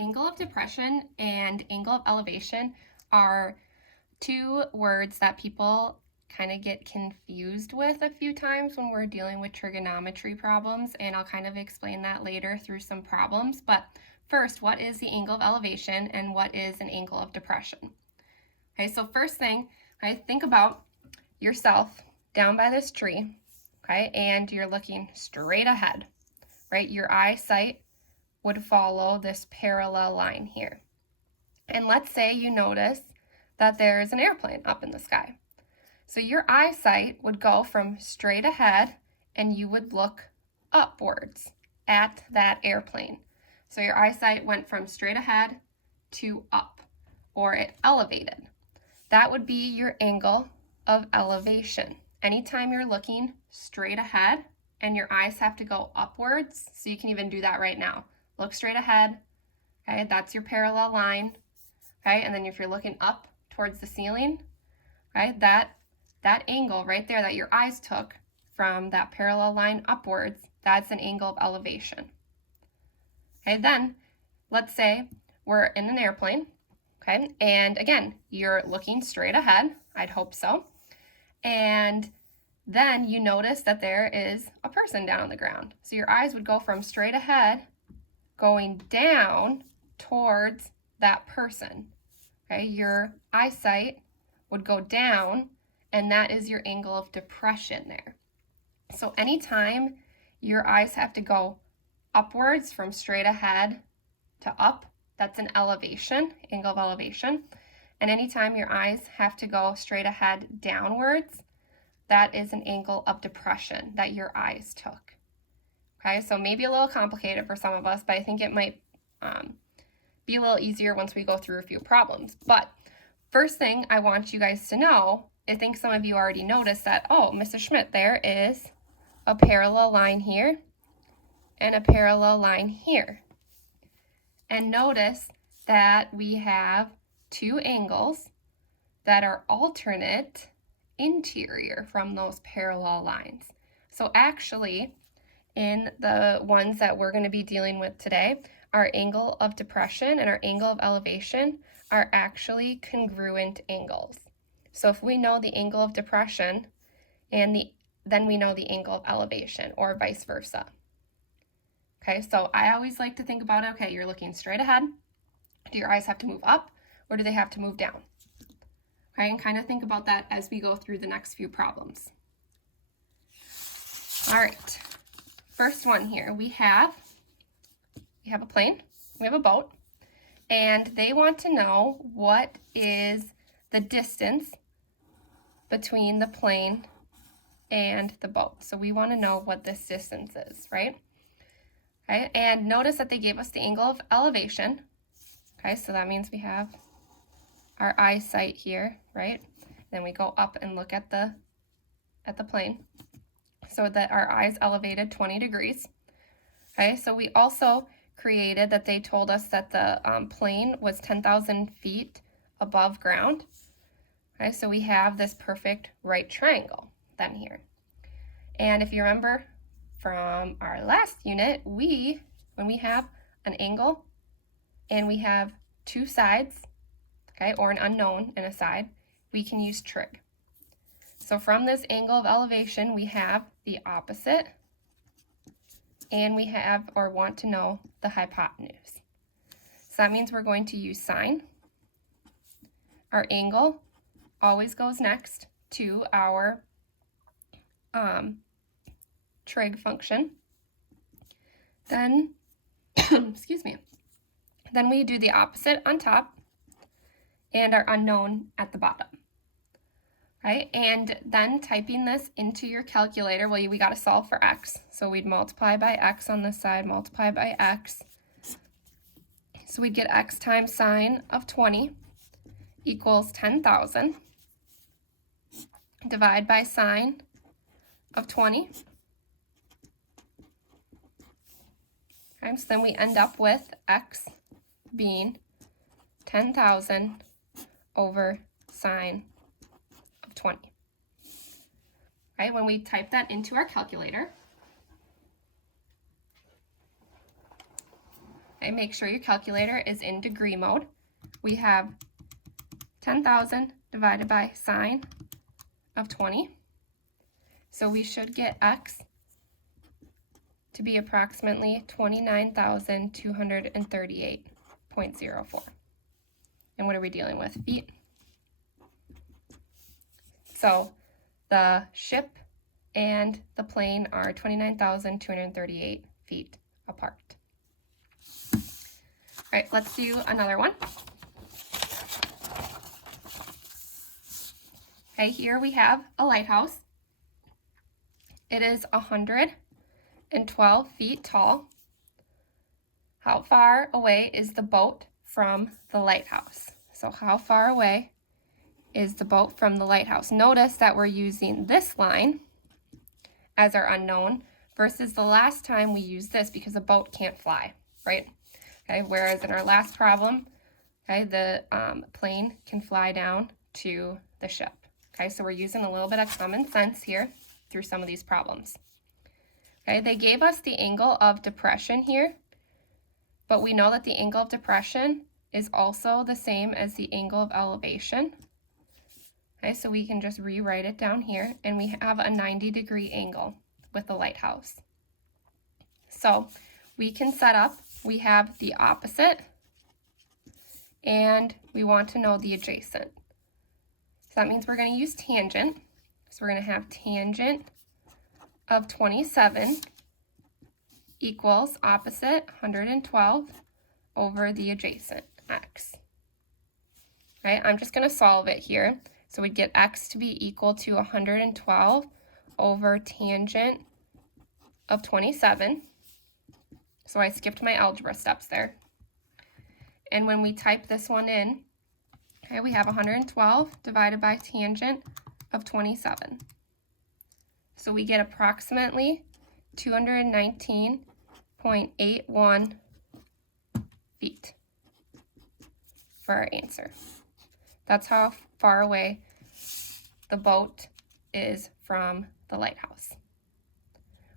Angle of depression and angle of elevation are two words that people kind of get confused with a few times when we're dealing with trigonometry problems, and I'll kind of explain that later through some problems. But first, what is the angle of elevation and what is an angle of depression? Okay, so first thing, think about yourself down by this tree, okay, and you're looking straight ahead, right? Your eyesight would follow this parallel line here. And let's say you notice that there's an airplane up in the sky. So your eyesight would go from straight ahead and you would look upwards at that airplane. So your eyesight went from straight ahead to up, or it elevated. That would be your angle of elevation. Anytime you're looking straight ahead and your eyes have to go upwards, so you can even do that right now. Look straight ahead, okay, that's your parallel line, okay, and then if you're looking up towards the ceiling, okay, that angle right there that your eyes took from that parallel line upwards, that's an angle of elevation. Okay, then let's say we're in an airplane, okay, and again, you're looking straight ahead, I'd hope so, and then you notice that there is a person down on the ground. So your eyes would go from straight ahead going down towards that person. Okay, your eyesight would go down, and that is your angle of depression there. So anytime your eyes have to go upwards from straight ahead to up, that's an elevation, angle of elevation. And anytime your eyes have to go straight ahead downwards, that is an angle of depression that your eyes took. Okay, so maybe a little complicated for some of us, but I think it might be a little easier once we go through a few problems. But first thing I want you guys to know, I think some of you already noticed that, oh, Mrs. Schmidt, there is a parallel line here and a parallel line here. And notice that we have two angles that are alternate interior from those parallel lines. So actually, in the ones that we're going to be dealing with today, our angle of depression and our angle of elevation are actually congruent angles. So if we know the angle of depression then we know the angle of elevation, or vice versa. Okay, so I always like to think about it, okay, you're looking straight ahead. Do your eyes have to move up, or do they have to move down? Okay, and kind of think about that as we go through the next few problems. All right, first one here, we have a plane, we have a boat, and they want to know what is the distance between the plane and the boat. So we want to know what this distance is, right? Okay, and notice that they gave us the angle of elevation. Okay, so that means we have our eyesight here, right? Then we go up and look at the plane so that our eyes elevated 20 degrees. Okay, so we also created that they told us that the plane was 10,000 feet above ground. Okay, so we have this perfect right triangle then here. And if you remember from our last unit, when we have an angle and we have two sides, okay, or an unknown and a side, we can use trig. So from this angle of elevation, we have the opposite, and we have or want to know the hypotenuse. So that means we're going to use sine. Our angle always goes next to our trig function. Then, excuse me, then we do the opposite on top and our unknown at the bottom. Right, and then typing this into your calculator, well, we got to solve for x. So we'd multiply by x on this side, multiply by x. So we'd get x times sine of 20 equals 10,000. Divide by sine of 20. Okay, so then we end up with x being 10,000 over sine of 20. Right, when we type that into our calculator, Okay, make sure your calculator is in degree mode. We have 10,000 divided by sine of 20. So we should get x to be approximately 29,238.04. And what are we dealing with? Feet. So the ship and the plane are 29,238 feet apart. All right, let's do another one. Okay, here we have a lighthouse. It is 112 feet tall. How far away is the boat from the lighthouse? So how far away is the boat from the lighthouse? Notice that we're using this line as our unknown versus the last time we used this because a boat can't fly, right? Okay, whereas in our last problem, okay, the plane can fly down to the ship. Okay, so we're using a little bit of common sense here through some of these problems. Okay, they gave us the angle of depression here, but we know that the angle of depression is also the same as the angle of elevation. Okay, so we can just rewrite it down here, and we have a 90-degree angle with the lighthouse. So we can set up, we have the opposite, and we want to know the adjacent. So that means we're going to use tangent. So we're going to have tangent of 27 equals opposite 112 over the adjacent, x. Right, I'm just going to solve it here. So we'd get x to be equal to 112 over tangent of 27. So I skipped my algebra steps there. And when we type this one in, okay, we have 112 divided by tangent of 27. So we get approximately 219.81 feet for our answer. That's how far away the boat is from the lighthouse.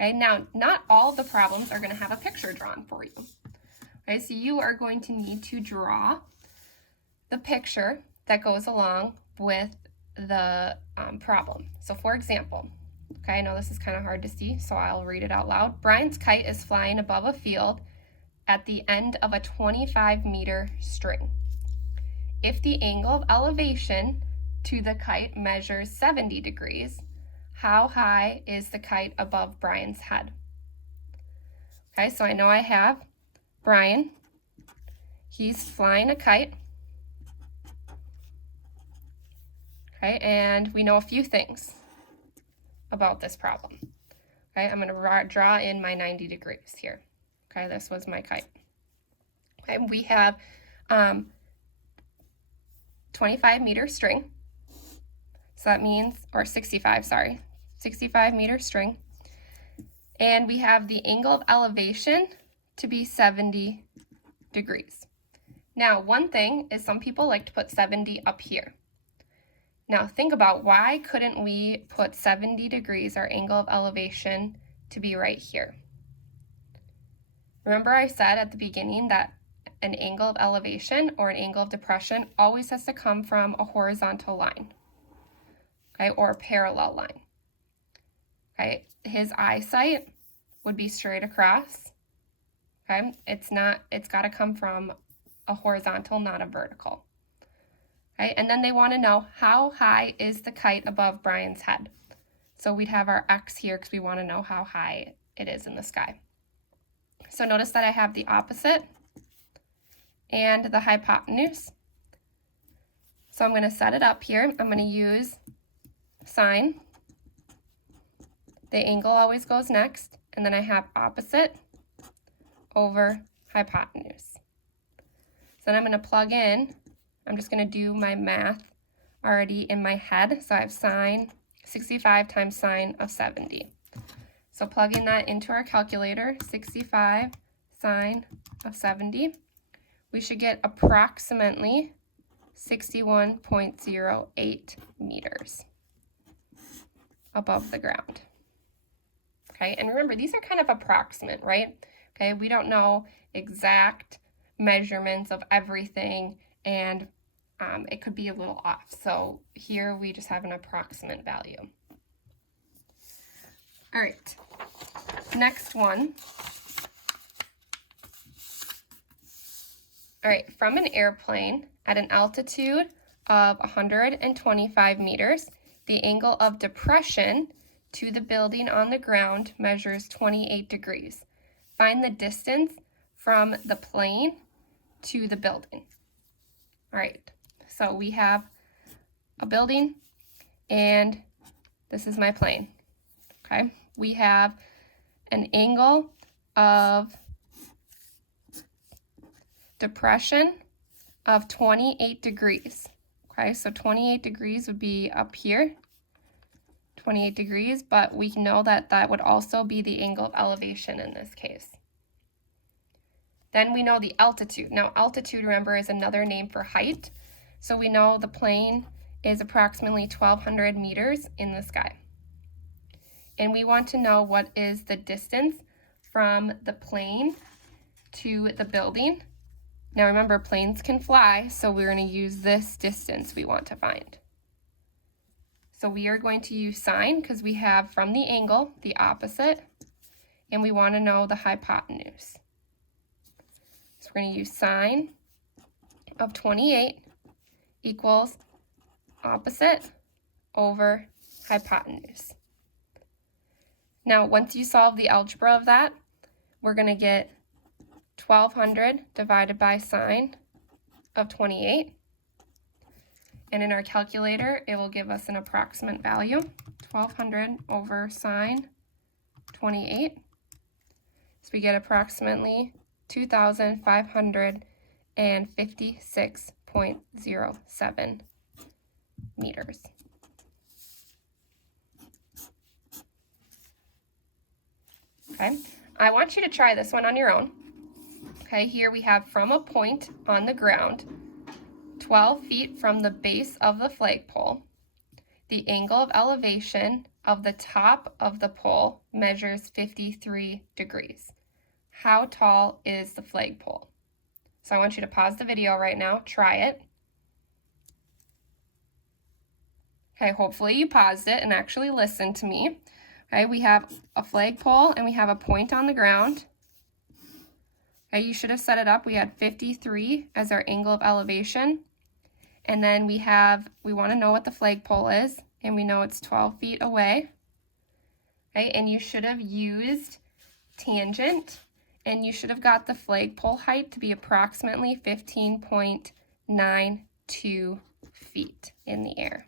Okay, now not all the problems are going to have a picture drawn for you. Okay, so you are going to need to draw the picture that goes along with the problem. So for example, okay, I know this is kind of hard to see, so I'll read it out loud. Brian's kite is flying above a field at the end of a 25-meter string. If the angle of elevation to the kite measures 70 degrees, how high is the kite above Brian's head? Okay, so I know I have Brian. He's flying a kite. Okay, and we know a few things about this problem. Okay, I'm going to draw in my 90 degrees here. Okay, this was my kite. Okay, we have 25-meter string. So that means, or 65-meter string. And we have the angle of elevation to be 70 degrees. Now, one thing is some people like to put 70 up here. Now, think about why couldn't we put 70 degrees, our angle of elevation, to be right here? Remember I said at the beginning that an angle of elevation or an angle of depression always has to come from a horizontal line, okay, or a parallel line. Okay, his eyesight would be straight across. Okay, it's got to come from a horizontal, not a vertical. Okay, and then they want to know how high is the kite above Brian's head. So we'd have our x here because we want to know how high it is in the sky. So notice that I have the opposite and the hypotenuse. So I'm going to set it up here. I'm going to use sine. The angle always goes next, and then I have opposite over hypotenuse. So then I'm going to plug in. I'm just going to do my math already in my head. So I have sine 65 times sine of 70. So plugging that into our calculator, 65 sine of 70, we should get approximately 61.08 meters above the ground. Okay, and remember, these are kind of approximate, right? Okay, we don't know exact measurements of everything, and it could be a little off. So here we just have an approximate value. All right, next one. All right, from an airplane at an altitude of 125 meters, the angle of depression to the building on the ground measures 28 degrees. Find the distance from the plane to the building. All right, so we have a building, and this is my plane, okay? We have an angle of depression of 28 degrees, okay? So 28 degrees would be up here, 28 degrees, but we know that that would also be the angle of elevation in this case. Then we know the altitude. Now altitude, remember, is another name for height. So we know the plane is approximately 1,200 meters in the sky. And we want to know what is the distance from the plane to the building. Now remember, planes can fly, so we're going to use this distance we want to find. So we are going to use sine because we have from the angle the opposite, and we want to know the hypotenuse. So we're going to use sine of 28 equals opposite over hypotenuse. Now, once you solve the algebra of that, we're going to get 1,200 divided by sine of 28. And in our calculator, it will give us an approximate value, 1,200 over sine 28. So we get approximately 2,556.07 meters. Okay, I want you to try this one on your own. Okay, here we have from a point on the ground, 12 feet from the base of the flagpole, the angle of elevation of the top of the pole measures 53 degrees. How tall is the flagpole? So I want you to pause the video right now, try it. Okay, hopefully you paused it and actually listened to me. Okay, we have a flagpole and we have a point on the ground. Okay, you should have set it up. We had 53 as our angle of elevation. And then we want to know what the flagpole is, and we know it's 12 feet away. Okay, and you should have used tangent, and you should have got the flagpole height to be approximately 15.92 feet in the air.